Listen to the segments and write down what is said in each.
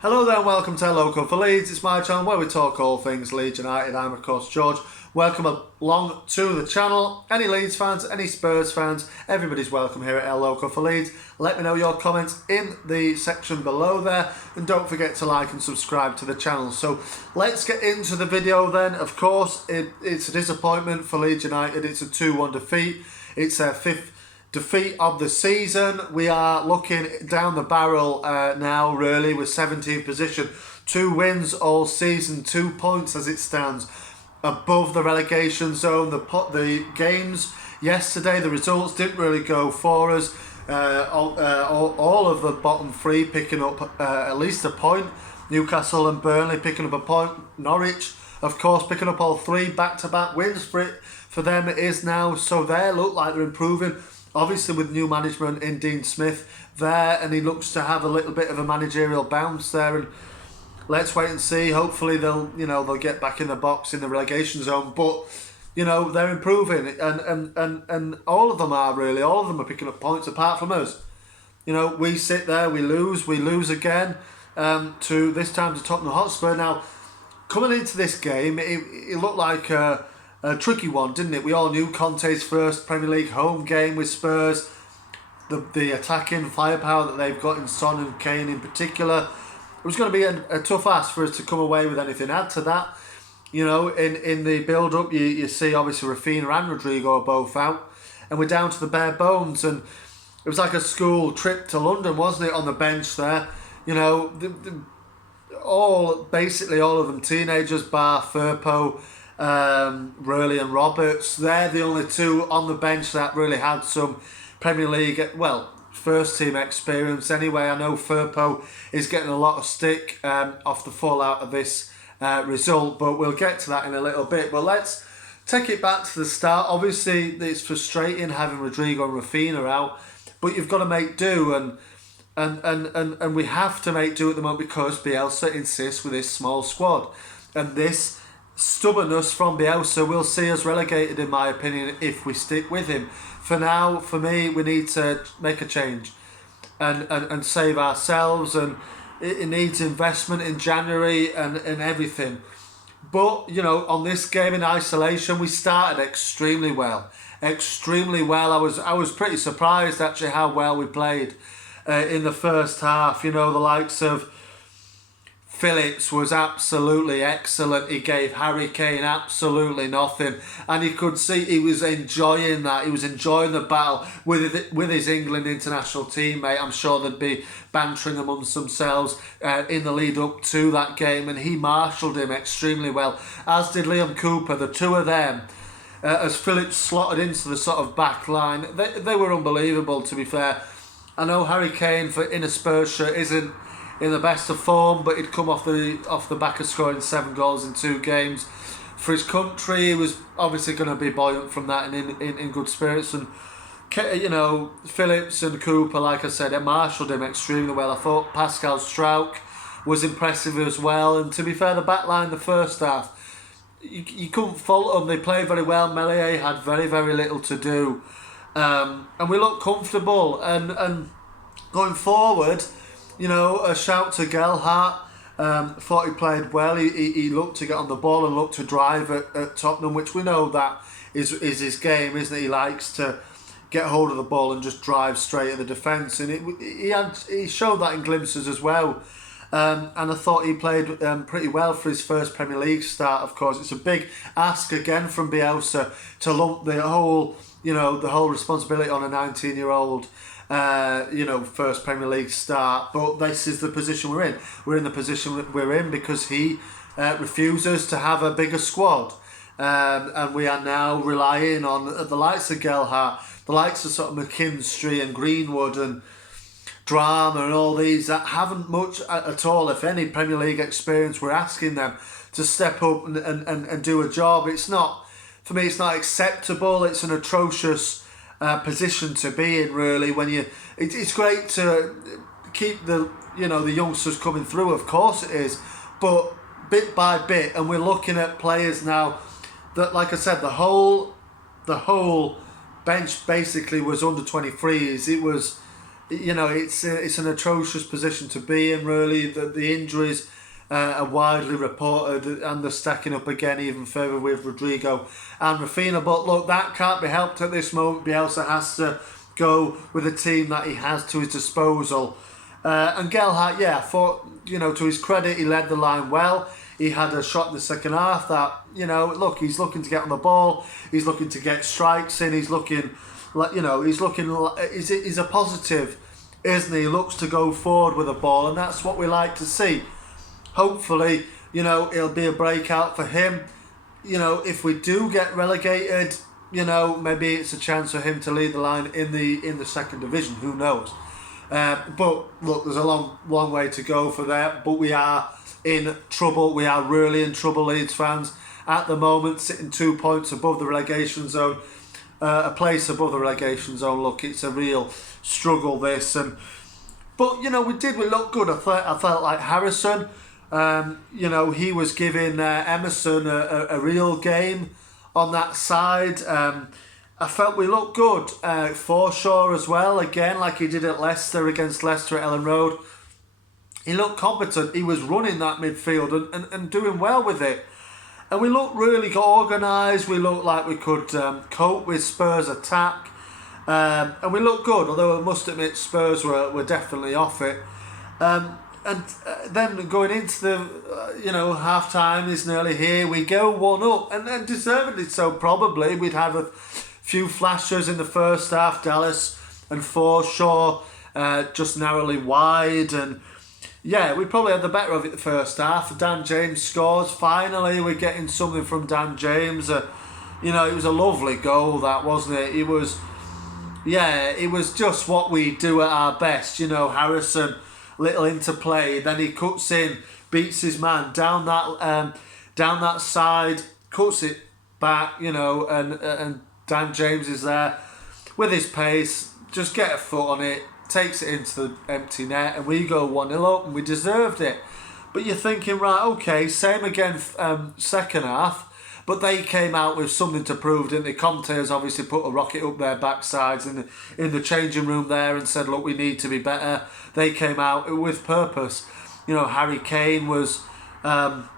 Hello there and welcome to Local for Leeds. It's my channel where we talk all things Leeds United. I'm of course George. Welcome along to the channel. Any Leeds fans, any Spurs fans, everybody's welcome here at Local for Leeds. Let me know your comments in the section below there and don't forget to like and subscribe to the channel. So let's get into the video then. Of course it's a disappointment for Leeds United. It's a 2-1 defeat. It's their fifth defeat of the season. We are looking down the barrel now really with 17th position. 2 wins all season, 2 points as it stands above the relegation zone. The games yesterday, the results didn't really go for us. All of the bottom 3 picking up at least a point. Newcastle and Burnley picking up a point. Norwich, of course, picking up all 3 back-to-back wins for them it is now. So they look like they're improving. Obviously with new management in Dean Smith there, and he looks to have a little bit of a managerial bounce there, and let's wait and see. Hopefully they'll get back in the box in the relegation zone, but they're improving, and all of them are picking up points apart from us. We sit there, we lose again to this time to Tottenham Hotspur. Now coming into this game it looked like a tricky one, didn't it? We all knew Conte's first Premier League home game with Spurs, the attacking firepower that they've got in Son and Kane in particular. It was going to be a tough ask for us to come away with anything. Add to that, in the build-up, you see obviously Rafinha and Rodrigo are both out, and we're down to the bare bones, and it was like a school trip to London, wasn't it, on the bench there? Basically all of them teenagers, bar Firpo, Rurley and Roberts. They're the only 2 on the bench that really had some Premier League, first team experience anyway. I know Firpo is getting a lot of stick off the fallout of this result, but we'll get to that in a little bit. But let's take it back to the start. Obviously it's frustrating having Rodrigo and Rafinha out, but you've got to make do, and we have to make do at the moment because Bielsa insists with this small squad, and this stubbornness from Bielsa will see us relegated, in my opinion, if we stick with him. For now, for me, we need to make a change and save ourselves, and it needs investment in January and everything. But on this game in isolation, we started extremely well. I was pretty surprised actually how well we played in the first half. The likes of Phillips was absolutely excellent. He gave Harry Kane absolutely nothing, and you could see he was enjoying that. He was enjoying the battle with his England international teammate. I'm sure they'd be bantering amongst themselves in the lead up to that game, and he marshalled him extremely well, as did Liam Cooper. The 2 of them, as Phillips slotted into the sort of back line, they were unbelievable, to be fair. I know Harry Kane in a Spurs shirt isn't in the best of form, but he'd come off the back of scoring 7 goals in 2 games for his country. He was obviously going to be buoyant from that and in good spirits. And Phillips and Cooper, like I said, they marshalled him extremely well. I thought Pascal Struijk was impressive as well. And to be fair, the back line the first half, you couldn't fault them. They played very well. Meslier had very, very little to do, and we looked comfortable. And going forward, a shout to Gelhardt. Thought he played well. He looked to get on the ball and looked to drive at Tottenham, which we know that is his game, isn't it? He likes to get hold of the ball and just drive straight at the defence, and he showed that in glimpses as well. And I thought he played pretty well for his first Premier League start. Of course, it's a big ask again from Bielsa to lump the whole responsibility on a 19-year-old. First Premier League start, but this is the position we're in. We're in the position that we're in because he refuses to have a bigger squad, and we are now relying on the likes of Gelhardt, the likes of sort of McKinstry and Greenwood and Drama and all these that haven't much at all, if any, Premier League experience. We're asking them to step up and do a job. It's not, for me, it's not acceptable. It's an atrocious position to be in, really. When it's great to keep the youngsters coming through, of course it is, but bit by bit, and we're looking at players now that, like I said, the whole bench basically was under 23s. It was it's an atrocious position to be in, really. The injuries are widely reported, and they're stacking up again even further with Rodrigo and Rafinha. But look, that can't be helped at this moment. Bielsa has to go with the team that he has to his disposal. And Gelhardt, I thought, to his credit, he led the line well. He had a shot in the second half that, look, he's looking to get on the ball. He's looking to get strikes in. He's looking like, he's a positive, isn't he? He looks to go forward with the ball, and that's what we like to see. Hopefully, it'll be a breakout for him. If we do get relegated, maybe it's a chance for him to lead the line in the second division. Who knows? But look, there's a long way to go for that. But we are in trouble. We are really in trouble, Leeds fans. At the moment, sitting 2 points above the relegation zone, a place above the relegation zone. Look, it's a real struggle, this. But we looked good. I felt like Harrison. He was giving Emerson a real game on that side. I felt we looked good. Forshaw as well, again, like he did at Leicester, against Leicester at Ellen Road. He looked competent. He was running that midfield and doing well with it. And we looked really organised. We looked like we could cope with Spurs' attack. And we looked good, although I must admit Spurs were definitely off it. And then going into the half-time is nearly here. We go 1-up, and deservedly so probably. We'd have a few flashes in the first half. Dallas and Forshaw just narrowly wide, and we probably had the better of it the first half. Dan James scores. Finally, we're getting something from Dan James. It was a lovely goal, that, wasn't it? It was just what we do at our best. Harrison, little interplay, then he cuts in, beats his man down that side, cuts it back, and Dan James is there with his pace, just get a foot on it, takes it into the empty net, and we go 1-0 up, and we deserved it. But you're thinking, right, okay, same again second half, but they came out with something to prove, didn't they? Conte has obviously put a rocket up their backsides in the changing room there and said, look, we need to be better. They came out with purpose. Harry Kane was on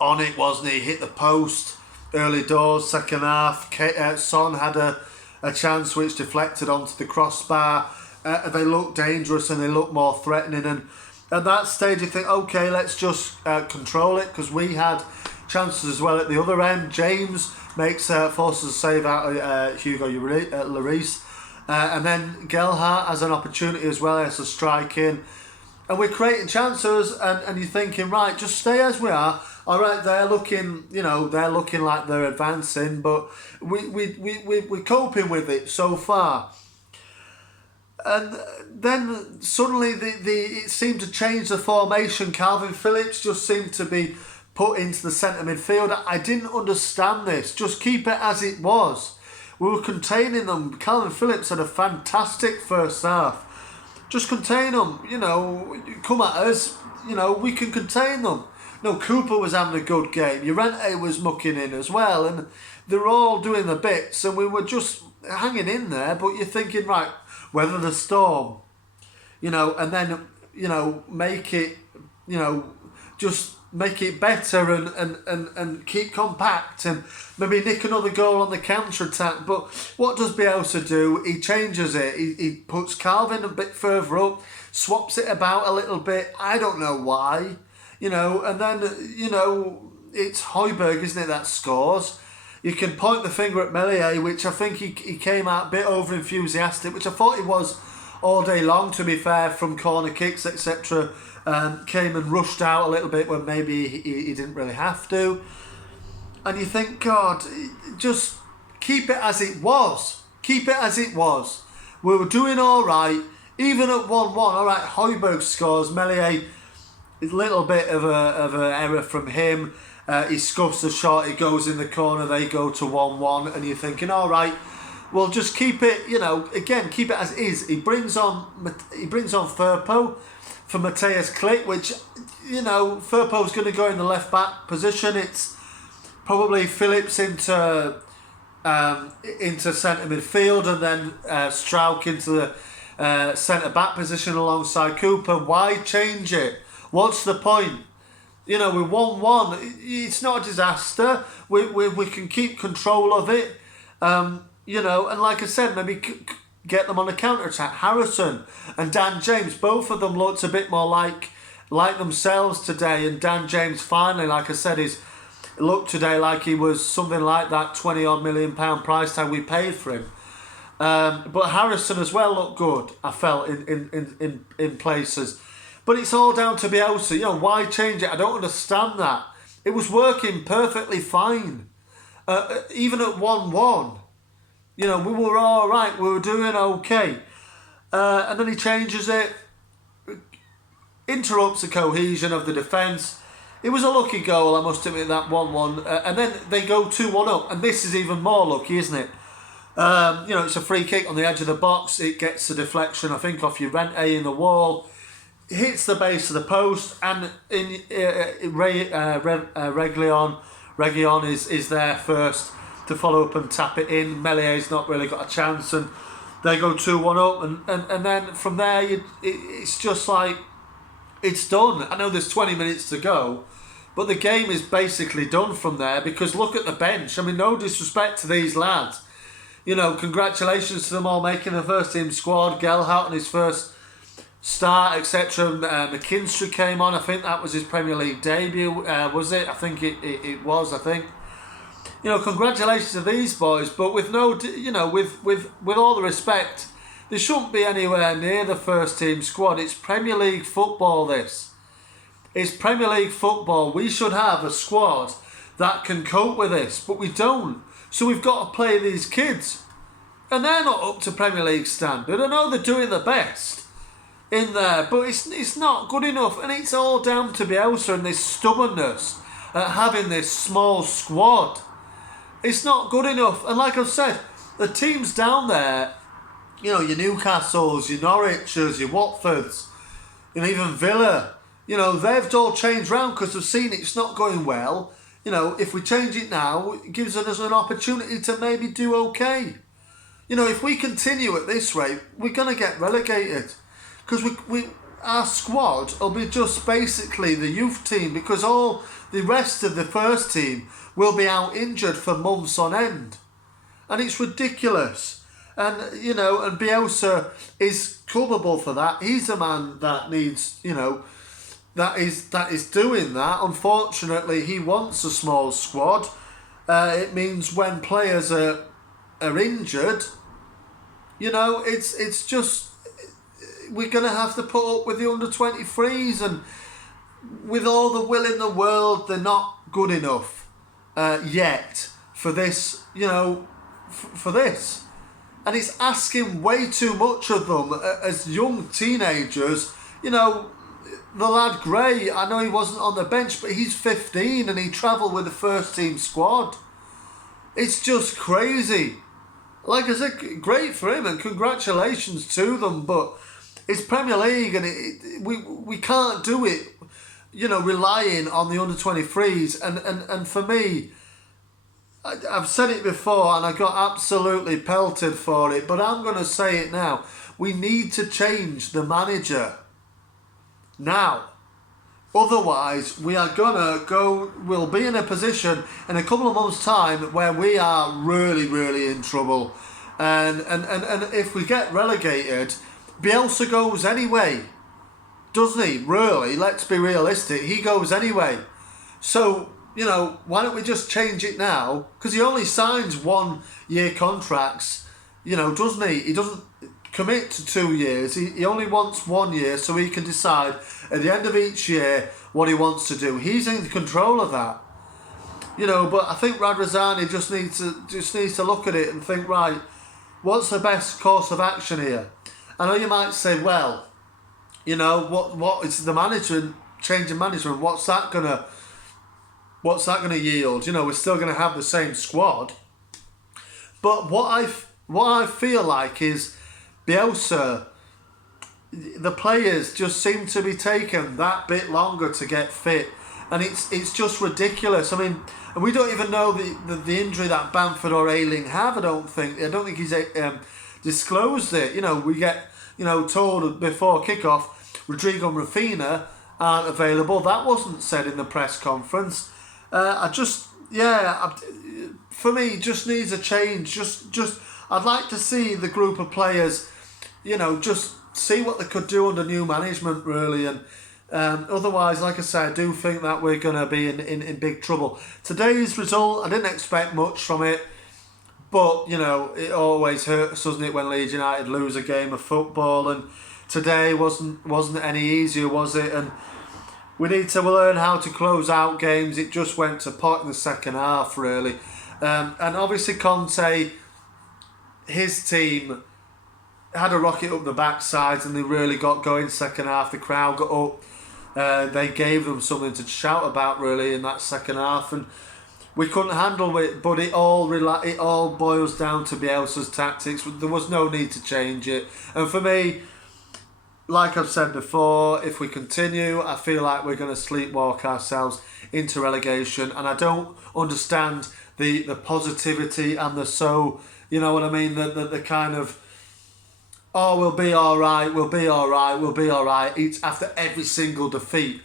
it, wasn't he? Hit the post early doors, second half. Son had a chance which deflected onto the crossbar. They looked dangerous and they looked more threatening. And at that stage, you think, okay, let's just control it, because we had chances as well at the other end. James forces a save out of Hugo Lloris. And then Gelhardt has an opportunity as well as a strike in. And we're creating chances, and you're thinking, right, just stay as we are. All right, they're looking like they're advancing, but we're coping with it so far. And then suddenly it seemed to change the formation. Calvin Phillips just seemed to be put into the centre midfield. I didn't understand this. Just keep it as it was. We were containing them. Calvin Phillips had a fantastic first half. Just contain them. Come at us. We can contain them. Cooper was having a good game. Llorente was mucking in as well. And they were all doing the bits. And we were just hanging in there. But you're thinking, right, weather the storm. And then, make it, just make it better and keep compact and maybe nick another goal on the counter-attack. But what does Bielsa do? He changes it. He puts Calvin a bit further up, swaps it about a little bit. I don't know why. And then, it's Højbjerg, isn't it, that scores. You can point the finger at Meslier, which I think he came out a bit over-enthusiastic, which I thought he was all day long, to be fair, from corner kicks, etc. Came and rushed out a little bit when maybe he didn't really have to. And you think, God, just keep it as it was. Keep it as it was. We were doing all right. Even at 1-1, all right, Højbjerg scores. Meslier, a little bit of an error from him. He scuffs the shot, he goes in the corner, they go to 1-1, and you're thinking, all right, well, just keep it, again, keep it as is. He brings on Firpo for Matthias Klick, which, Firpo's going to go in the left-back position. It's probably Phillips into centre midfield, and then Strauch into centre-back position alongside Cooper. Why change it? What's the point? You know, we're 1-1. It's not a disaster. We can keep control of it. You know, and like I said, maybe get them on a counter-attack. Harrison and Dan James, both of them looked a bit more like themselves today. And Dan James finally, like I said, looked today like he was something like that £20-odd million price tag we paid for him. But Harrison as well looked good, I felt, in places. But it's all down to Bielsa. You know, why change it? I don't understand that. It was working perfectly fine. Even at 1-1. You know, we were all right. We were doing okay. And then he changes it. Interrupts the cohesion of the defence. It was a lucky goal, I must admit, that 1-1. And then they go 2-1 up. And this is even more lucky, isn't it? You know, it's a free kick on the edge of the box. It gets a deflection, I think, off Llorente in the wall. It hits the base of the post. And Reguilon is there first to follow up and tap it in. Mellier's not really got a chance. And they go 2-1 up. And then from there, it's just like, it's done. I know there's 20 minutes to go, but the game is basically done from there, because look at the bench. I mean, no disrespect to these lads. You know, congratulations to them all making the first team squad. Gelhardt on his first start, etc. McKinstry came on. I think that was his Premier League debut, was it? I think it was, I think. You know, congratulations to these boys, but with no, you know, with all the respect, they shouldn't be anywhere near the first team squad. It's Premier League football, this. It's Premier League football. We should have a squad that can cope with this, but we don't. So we've got to play these kids. And they're not up to Premier League standard. I know they're doing the best in there, but it's not good enough. And it's all down to Bielsa and this stubbornness at having this small squad. It's not good enough. And like I've said, the teams down there, you know, your Newcastles, your Norwiches, your Watfords, and even Villa, you know, they've all changed round because they've seen it's not going well. You know, if we change it now, it gives us an opportunity to maybe do okay. You know, if we continue at this rate, we're going to get relegated. Because our squad will be just basically the youth team, because all the rest of the first team will be out injured for months on end. And it's ridiculous. And, you know, and Bielsa is culpable for that. He's the man that needs, you know, that is doing that. Unfortunately, he wants a small squad. It means when players are injured, you know, it's just, we're going to have to put up with the under-23s, and with all the will in the world, they're not good enough yet for this, you know, for this. And it's asking way too much of them as young teenagers. You know, the lad Gray, I know he wasn't on the bench, but he's 15 and he travelled with the first team squad. It's just crazy. Like I said, great for him and congratulations to them, but it's Premier League and we can't do it, you know, relying on the under-23s. And for me, I've said it before and I got absolutely pelted for it, but I'm going to say it now. We need to change the manager now. Otherwise, we'll be in a position in a couple of months' time where we are really, really in trouble. And if we get relegated, Bielsa goes anyway. Doesn't he? Really, let's be realistic. He goes anyway. So, you know, why don't we just change it now? Because he only signs 1-year contracts, you know, doesn't he? He doesn't commit to 2 years. He only wants 1 year so he can decide at the end of each year what he wants to do. He's in control of that. You know, but I think Radrizzani just needs to look at it and think, right, what's the best course of action here? I know you might say, well, you know, what is the management, change in management, what's that gonna yield? You know, we're still gonna have the same squad. But what I feel like is Bielsa, the players just seem to be taking that bit longer to get fit, and it's just ridiculous. I mean, and we don't even know the injury that Bamford or Ayling have. I don't think he's disclosed it. You know, we get told before kick-off, Rodrigo and Rafinha aren't available. That wasn't said in the press conference. For me, just needs a change. I'd like to see the group of players, just see what they could do under new management, really. And otherwise, like I said, I do think that we're going to be in big trouble. Today's result, I didn't expect much from it. But, it always hurts, doesn't it, when Leeds United lose a game of football. And today wasn't any easier, was it? And we need to learn how to close out games. It just went to pot in the second half, really. And obviously Conte, his team had a rocket up the backside and they really got going second half. The crowd got up. They gave them something to shout about, really, in that second half. And we couldn't handle it, but it all boils down to Bielsa's tactics. There was no need to change it. And for me, like I've said before, if we continue, I feel like we're going to sleepwalk ourselves into relegation. And I don't understand the positivity and you know what I mean, the kind of, we'll be all right, we'll be all right, we'll be all right. It's after every single defeat.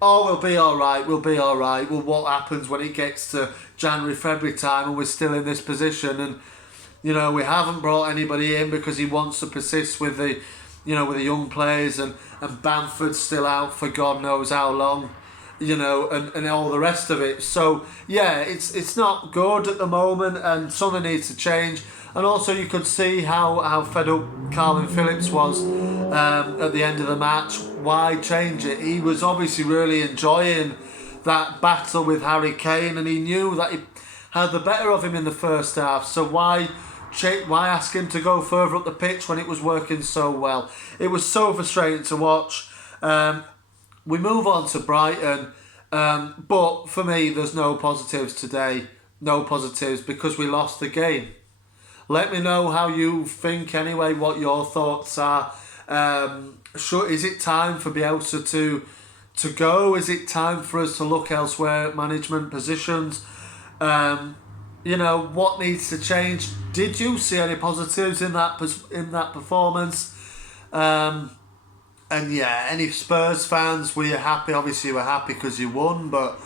We'll be all right, we'll be all right. Well, what happens when it gets to January, February time and we're still in this position? And, we haven't brought anybody in because he wants to persist with the young players, and Bamford's still out for God knows how long, and all the rest of it. So, yeah, it's not good at the moment and something needs to change. And also you could see how fed up Calvin Phillips was at the end of the match. Why change it? He was obviously really enjoying that battle with Harry Kane, and he knew that he had the better of him in the first half. So why ask him to go further up the pitch when it was working so well? It was so frustrating to watch. We move on to Brighton, but for me there's no positives today. No positives because we lost the game. Let me know how you think anyway, what your thoughts are. Is it time for Bielsa to go? Is it time for us to look elsewhere at management positions? What needs to change? Did you see any positives in that performance? And yeah, any Spurs fans, were you happy? Obviously you were happy because you won, but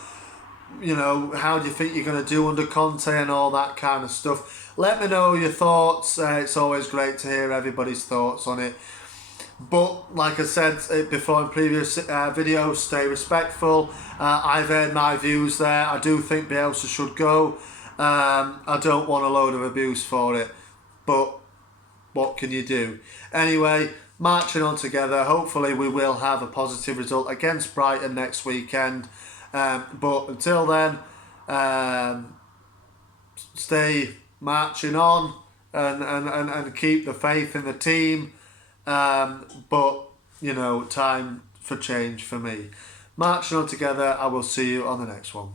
how do you think you're going to do under Conte and all that kind of stuff? Let me know your thoughts. It's always great to hear everybody's thoughts on it. But like I said before in previous videos, stay respectful. I've aired my views there. I do think Bielsa should go. I don't want a load of abuse for it. But what can you do? Anyway, marching on together. Hopefully we will have a positive result against Brighton next weekend. But until then, stay marching on and keep the faith in the team. But, time for change for me. Marching on together. I will see you on the next one.